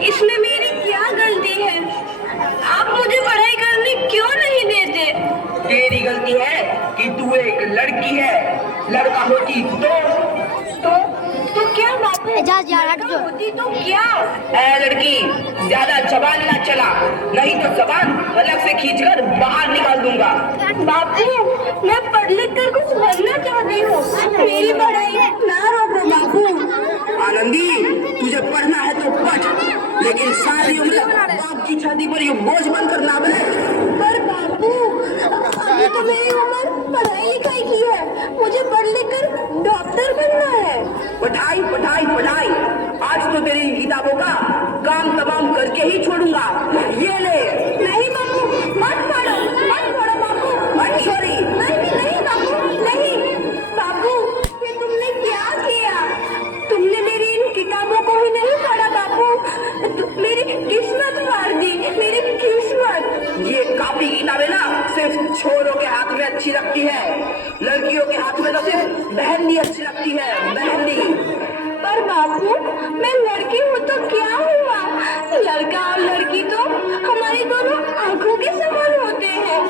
इसमें मेरी क्या गलती है? आप मुझे पढ़ाई करने क्यों नहीं देते? तेरी गलती है कि तू एक लड़की है। लड़का होती तो तो क्या बापू? एजाज यार हट लड़का जो। होती तो क्या? ए लड़की, ज्यादा जबान ना चला, नहीं तो जबान अलग से खींचकर बाहर निकाल दूंगा। बापू, मैं पढ़ लिख कर कुछ बनना चाहती हूँ, मेरी पढ़ाई ना रोको बापू। आनंदी, तुझे पढ़ना है तो पढ़, लेकिन सारी उम्र बाप की छाती पर ये बोझ बनकर ना बने। पर बापू, अभी तो मेरी उम्र पढ़ाई लिखाई की है, मुझे पढ़ लिख कर डॉक्टर बनना है। पढ़ाई पढ़ाई पढ़ाई, आज तो तेरी इन किताबों का काम तमाम करके ही छोड़ूंगा। ये ले। नहीं बापू, मत पढ़ो बापू। I'm sorry। नहीं बापू, नहीं। बापू, ये तुमने क्या किया? तुमने मेरी इन किताबों को ही नहीं पढ़ा बापू, मेरी किस्मत मार दी, मेरी किस्मत। ये कापी किताबें ना सिर्फ छोरों के हाथ में अच्छी लगती है, लड़कियों के हाथ में तो सिर्फ मेहंदी अच्छी लगती है, मेहंदी। पर बापू, मैं लड़की हूँ तो क्या हुआ? लड़का और लड़की तो हमारी दोनों आंखों के समान होते हैं।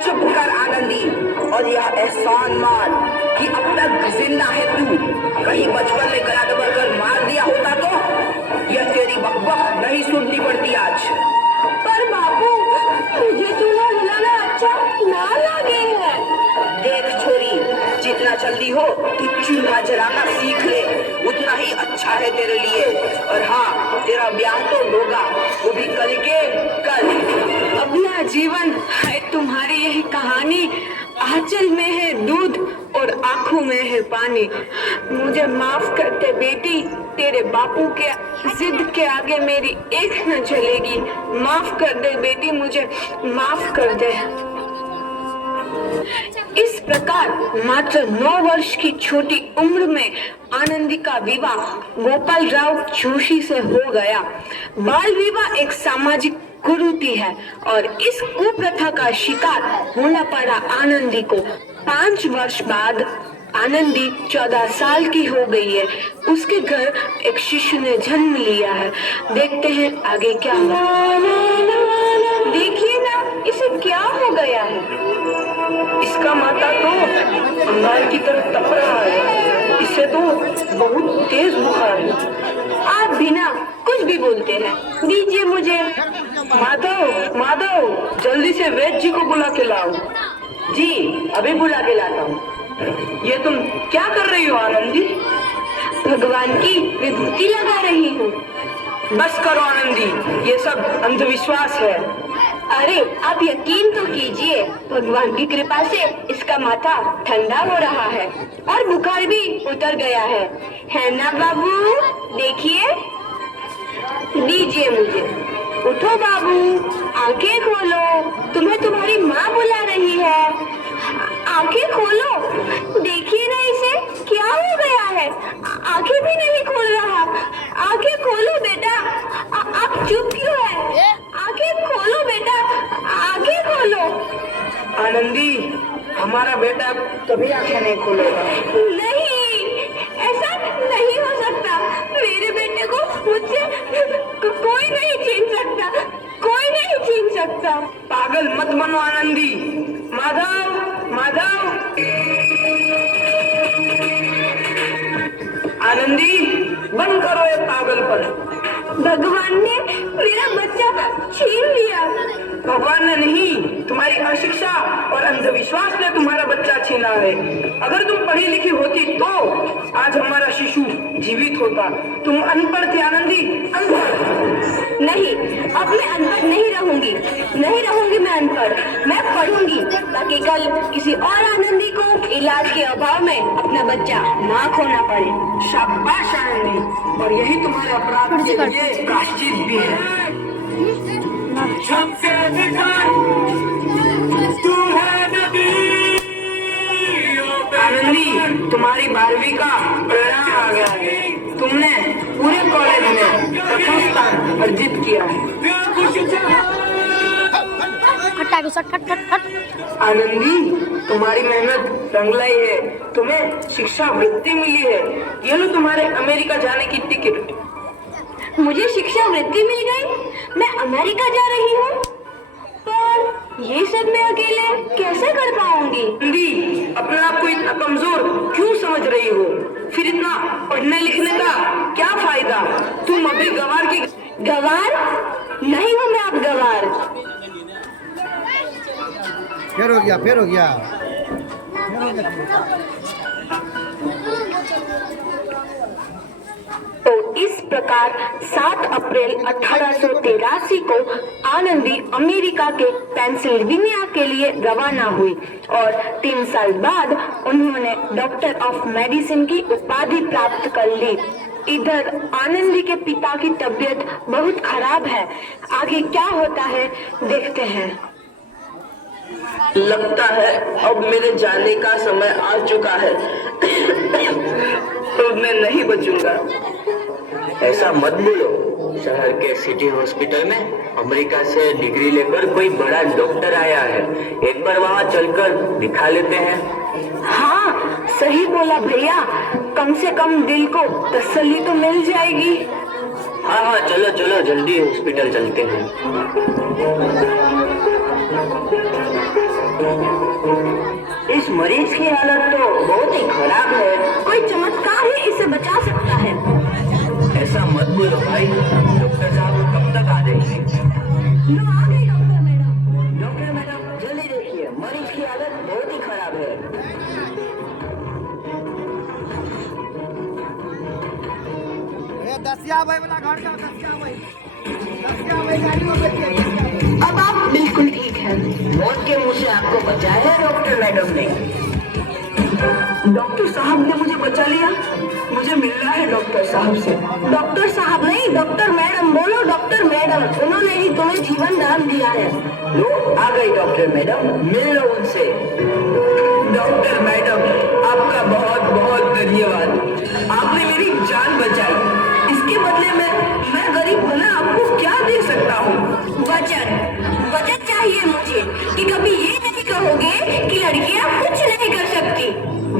चुप कर आनंदी, और यह एहसान मान कि अब तक जिंदा है तू। कहीं बचपन में गला दबाकर मार दिया होता तो यह तेरी बकबक नहीं सुननी पड़ती आज। पर बापू, मुझे चूल्हा हिलाना अच्छा ना लगे है। देख छोरी, जितना जल्दी हो तू चूल्हा जलाना सीख ले, उतना ही अच्छा है तेरे लिए। और हाँ, तेरा ब्याह तो होगा, वो भी कल के कल। अपना जीवन है तुम्हारी यही कहानी, आंचल में है दूध और आंखों में है पानी। मुझे माफ कर दे बेटी, तेरे बापू के जिद के आगे मेरी एक न चलेगी। माफ कर दे बेटी, मुझे माफ कर दे। इस प्रकार मात्र 9 वर्ष की छोटी उम्र में आनंदी का विवाह गोपाल राव जोशी से हो गया। बाल विवाह एक सामाजिक कुरीति है और इस कुप्रथा का शिकार होना पड़ा आनंदी को। 5 वर्ष बाद आनंदी 14 साल की हो गई है। उसके घर एक शिशु ने जन्म लिया है। देखते हैं आगे क्या हुआ। देखिए ना, इसे क्या हो गया है? इसका माथा तो अंगार की तरफ तप रहा है, इसे तो बहुत तेज बुखार है। आप बिना कुछ भी बोलते हैं, दीजिए मुझे। माधव, जल्दी से वैद्य जी को बुला के लाओ। जी, अभी बुला के लाता हूँ। ये तुम क्या कर रही हो आनंदी? भगवान की विभूति लगा रही हूँ। बस करो आनंदी, ये सब अंधविश्वास है। अरे आप यकीन तो कीजिए, भगवान की कृपा से इसका माथा ठंडा हो रहा है और बुखार भी उतर गया है ना बाबू? देखिए, दीजिए मुझे। उठो बाबू, आंखें खोलो, तुम्हें तुम्हारी माँ बुला रही है। आंखें खोलो, देखिए ना इसे क्या हो गया है, आंखें भी नहीं खोल रहा। आंखें खोलो बेटा, आप चुप क्यों है? आंखें खोलो बेटा, आंखें खोलो। आनंदी, हमारा बेटा कभी आंखें नहीं खोलेगा। नहीं, ऐसा नहीं हो सकता। मेरे बेटे को मुझसे कोई नहीं छीन सकता, कोई नहीं छीन सकता। पागल मत बनो आनंदी। माधव, आनंदी, बंद करो ये पागलपन। भगवान ने मेरा बच्चा छीन लिया। भगवान ने नहीं, तुम्हारी अशिक्षा और अंधविश्वास ने तुम्हारा बच्चा छीना है। अगर तुम पढ़ी लिखी होती तो आज हमारा शिशु जीवित होता। तुम अनपढ़ थी आनंदी, अनपढ़। नहीं, अब मैं अनपढ़ नहीं रहूंगी मैं अनपढ़। मैं पढ़ूंगी ताकि कल किसी और आनंदी को इलाज के अभाव में अपना बच्चा ना खोना पड़े। शाबाश आनंदी, और यही तुम्हारे अपराध के लिए प्रायश्चित भी है। आनंदी, तुम्हारी 12वीं का परिणाम आ गया है। तुमने पूरे कॉलेज में प्रथम स्थान अर्जित किया है। आनंदी, तुम्हारी मेहनत रंग लाई है, तुम्हें शिक्षा वृत्ति मिली है। ये लो तुम्हारे अमेरिका जाने की टिकट। मुझे शिक्षा वृत्ति मिल गई, मैं अमेरिका जा रही हूँ। पर ये सब मैं अकेले कैसे कर पाऊंगी? दी, अपने आप को इतना कमजोर क्यों समझ रही हो? फिर इतना पढ़ने लिखने का क्या फायदा? तुम अभी गंवार की गंवार नहीं हूँ मैं, अब गंवार। फिर हो गया। तो इस प्रकार 7 अप्रैल 1883 को आनंदी अमेरिका के पेंसिल्वेनिया के लिए रवाना हुई और 3 साल बाद उन्होंने डॉक्टर ऑफ मेडिसिन की उपाधि प्राप्त कर ली। इधर आनंदी के पिता की तबीयत बहुत खराब है। आगे क्या होता है देखते हैं। लगता है अब मेरे जाने का समय आ चुका है। तो मैं नहीं बचूंगा। ऐसा मत बोलो। शहर के सिटी हॉस्पिटल में अमेरिका से डिग्री लेकर कोई बड़ा डॉक्टर आया है, एक बार वहाँ चलकर दिखा लेते हैं। हाँ सही बोला भैया, कम से कम दिल को तसल्ली तो मिल जाएगी। हाँ चलो जल्दी हॉस्पिटल चलते हैं। इस मरीज की हालत तो बहुत ही खराब है। कोई चमत्कार ही इसे बचा सकता है। ऐसा मत बोलो भाई, डॉक्टर साहब कब तक आ जाएंगे? लो आ गई डॉक्टर मैडम। डॉक्टर मैडम जल्दी देखिए, मरीज की हालत बहुत ही खराब है। दसिया भाई वाला घर का दसिया भाई गाड़ी में बैठिए। अब आप बिल्कुल ठीक है। मौत के मुंह से आपको बचाया है डॉक्टर मैडम ने। डॉक्टर साहब ने मुझे बचा लिया। मुझे मिलना है डॉक्टर साहब से। डॉक्टर साहब नहीं, डॉक्टर मैडम बोलो। डॉक्टर मैडम, उन्होंने ही तुम्हें जीवन दान दिया है। लो आ गई डॉक्टर मैडम, मिल लो उनसे। डॉक्टर मैडम, आपका बहुत बहुत धन्यवाद। आपने मेरी जान बचाई। इसके बदले में मैं गरीब बना आपको क्या दे सकता हूँ? वचन चाहिए मुझे कि कभी ये नहीं कहोगे कि लड़कियां कुछ नहीं कर सकती।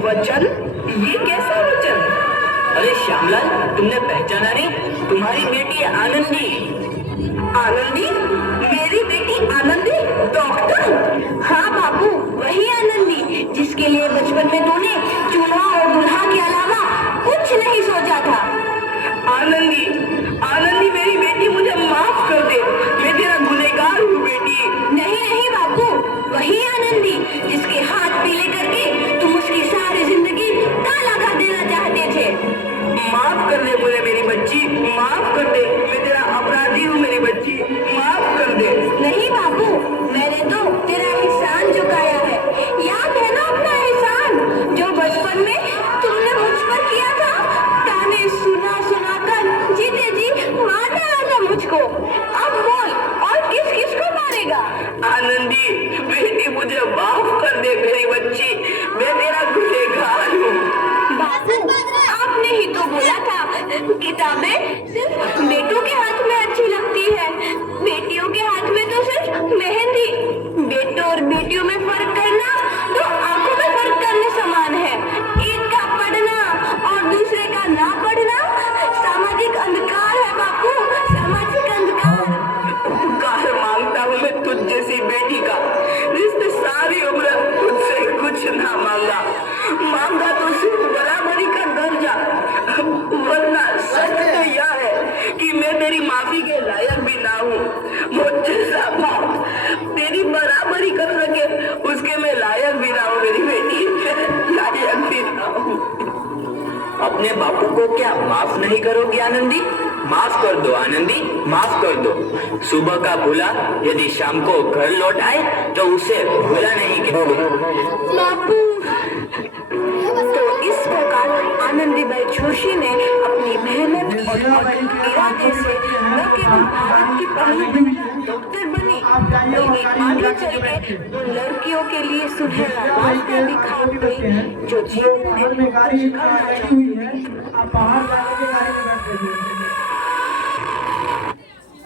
वचन? ये कैसा वचन? अरे श्यामलाल, तुमने पहचाना नहीं? तुम्हारी बेटी आनंदी। आनंदी? मेरी बेटी आनंदी? डॉक्टर? हाँ बाबू, वही आनंदी जिसके लिए बचपन में तूने चूल्हा और दूल्हा के अलावा कुछ नहीं सोचा था। आनंदी, आनंदी मेरी बेटी, मुझे माफ कर दे। मैं तेरा गुनहगार हूँ बेटी। नहीं बाबू, वही आनंदी जिसके हाथ पीले करके तुम उसकी सारी जिंदगी काला कर देना चाहते थे। माफ कर दे मुझे मेरी बच्ची, माफ कर दे। मैं तेरा अपराधी हूँ मेरी बच्ची, माफ कर दे। नहीं बाबू, मैंने तो तेरा एहसान चुकाया है। याद है ना अपना एहसान जो बचपन में तुमने मुझ पर किया था? ताने सुना कर जीते जी मार डाला था मुझको। अब बोल, और किस को मारेगा? आनंदी बेटी, मुझे माफ कर दे मेरी बच्ची। मैं तेरा गुनहगार हूँ। बाबू, आपने ही तो बोला था किताबें सिर्फ बेटों के हाथ में अच्छी लगती है, बेटियों के हाथ में तो सिर्फ मेहंदी। बेटों और बेटियों में फर्क करना तो आंखों में फर्क करने समान है। एक का पढ़ना और दूसरे का ना पढ़ना सामाजिक अंधकार है बापू, सामाजिक अंधकार। उपकार मांगता हूँ मैं तुझ जैसी बेटी का, जिसने सारी उम्र तुझसे कुछ ना मांगा तो सिर्फ बराबरी का दर्जा। वरना सच तो यह है कि मैं तेरी माफी के लायक भी ना हूँ। मुझसे बाप तेरी बराबरी कर सके उसके मैं लायक भी ना हूँ मेरी बेटी, लायक भी ना हूँ। अपने बापू को क्या माफ नहीं करोगी आनंदी? माफ कर दो आनंदी, माफ कर दो। सुबह का भूला यदि शाम को घर लौट आए तो उसे भूला नहीं कहते। बापू, तो इस प्रकार आनंदीबाई जोशी ने अपनी मेहनत और इरादे से न केवल भारत की पहली डॉक्टर बनी, बल्कि आगे चल के उन लड़कियों के लिए सुनहरा रास्ता दिखा गई जो जीवन में कुछ करना चाहती थी। आप बाहर जाके गाड़ी में बैठ जाइए।